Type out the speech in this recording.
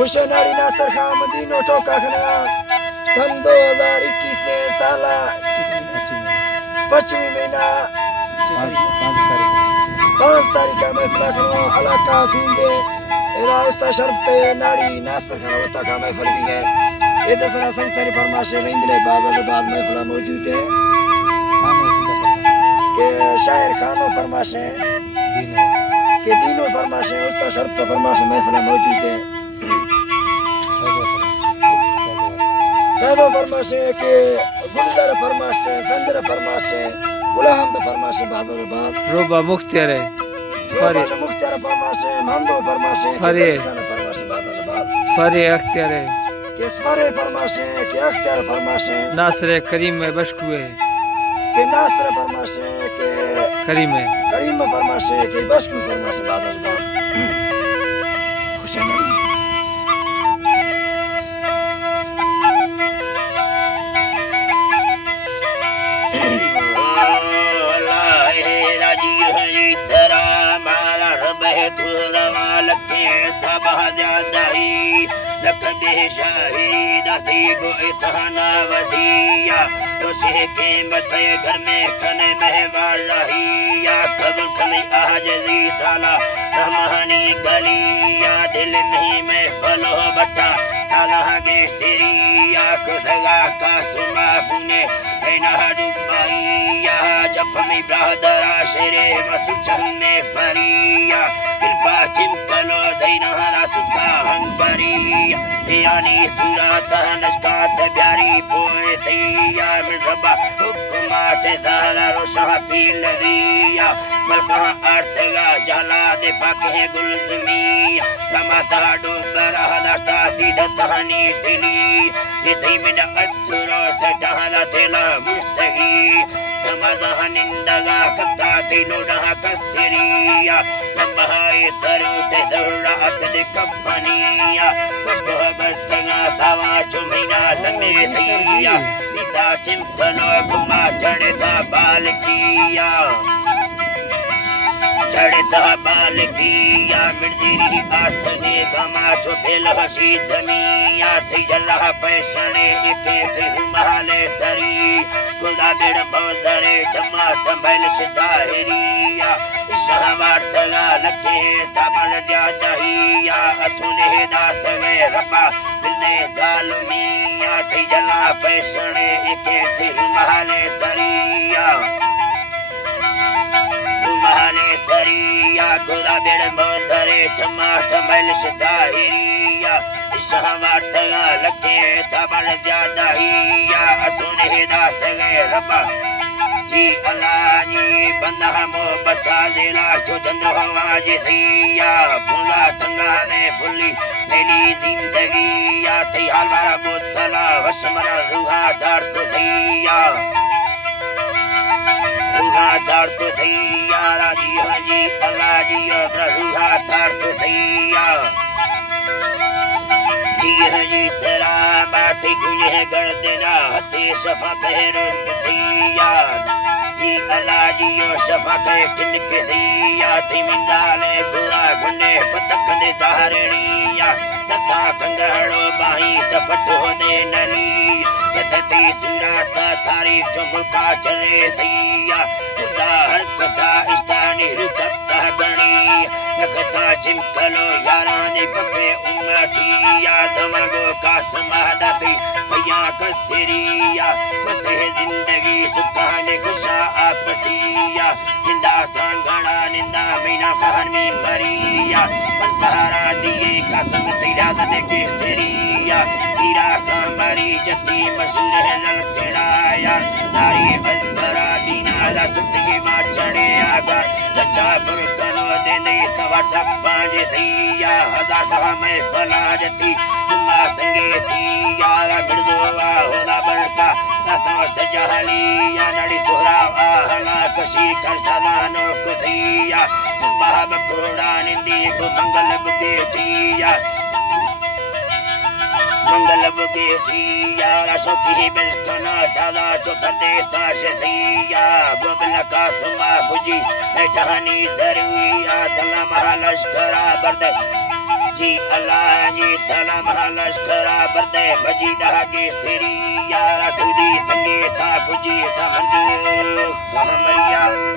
खुशनाड़ी नासर खां मदीनो टोका खना सन 2021 से साला 25 महीना 5 तारीख में महफिल इलाका सूंदे एरा उस्ता शर्ते नाड़ी नासर खां उता का महफिल भी है ये दसरा संतरी फरमाशे वेंदले बाद महफिल मौजूद है के शायर खानो फरमाशे के दीनो फरमाशे उस्ता शर्त फरमाशे महफिल मौजूद है सादो फरमाशे के गुलजार फरमाशे संजर फरमाशे गुलाम फरमाशे बादो बाद रोबा मुख्तियार है फरी मुख्तियार फरमाशे मांदो फरमाशे फरी फरमाशे बादो बाद फरी अख्तियार है के सवारे फरमाशे के अख्तियार फरमाशे नासर करीम में बशकू है के नासर फरमाशे के करीम है करीम फरमाशे के बशकू फरमाशे बादो बाद खुशनाड़ी के मथे घर में खने महवार रहिया कबल खने आजजी साला रहमानी गलिया दिल नहीं में फलो बटा साला गेस्टेरिया कुसगा का सुमा पुने ऐना डुबाइया जब में ब्रदरा शेरे मसुचन में फरिया कृपा चिंतलो दैना रासुका हंगरिया यानी सुरात नस्कात प्यारी पोएतिया मिर्बा हुक्मात दाला रोशा पीलरिया मलका अर्तगा जला दे पाके गुलजमिया कमाता डुबरा हदाता दी दस्तहानी दिली ये में अत्रो सटाला तेला मुस्तगी समाज़ानिंदगा कत्ता तिलोड़ा कस्तिरिया लंबाई सरू ते दौड़ा अतद कपनिया उसको बस्तगा सावा चुमिना लंबे थिया निता चिंपनो गुमा चढ़ता बाल किया चढ़ता बाल किया मिर्जी आस्तने गमा चुपेल हसी धनिया थी जला पैसने इके थे महाले सरी खुदा बेड़ बौधरे चम्मा तंबल सितारिया शहवार तला लके सबल जादहिया असुने दास में रबा बिल्ले जालमिया थी जला पैसने इके थे महाले सरिया महाले सरिया खुदा बेड़ बौधरे चम्मा तंबल सितारिया शहवार तला लके सबल जादहिया असुने दास में रबा जी अल्लाह जी बंदा मोहब्बत दिला जो चंद्र हवाज थिया फुला तंगाने फुली लेली जिंदगी या तैयार वाला बोतला वशमरा रूहा दार को थिया रूहा दार को थिया राजी हाजी अल्लाह जी रूहा दार को थिया जी तेरा बाती कुछ है गर्दना हसी शफा कहरुन थिया जी अल्लाह जी यो शफा कह तिनके थिया ती मिंगाले पूरा गुने पतक दे धारणिया तथा कंगड़ो बाही तपटो दे नली यथती सुरात तारीफ जो मुल्का चले थिया खुदा हर कथा इस्तानी रुकता बनी नकता चिमकलो यारानी पपे उम्मतिया तमगो का समादाती भैया कस्तिरिया मस्ते जिंदगी सुखाने खुशा आपतिया जिंदा सांगड़ा निंदा बिना कहन में मरिया पंतारा दिए का संग तेरा दे कस्तिरिया हीरा कमरी जती मशहूर है ललकेड़ाया नारी बंदरा दीना ला सुतगी मां चढ़े आगर सच्चा बुरकनो दे नहीं सवार सब पांजे दिया हजार कहा मैं फला जती तुमा संगे दिया बिरदोवा होला बड़का तातो सजहलिया नड़ी सोरा आहला कशी कर सलानो कुदिया सुबह बपुड़ा निंदी को मंगल बुके दिया मंगल बुके दिया शोकी बिलकना सादा चो परदेसा शदिया बुबला का सुमा फुजी टहनी दरिया तला महालश्करा बर्द जी अल्लाह जी सलाम लश्करा बरदे मजीदा की स्थिरी यारा सुदी संगीता पुजी समंद मोहम्मदिया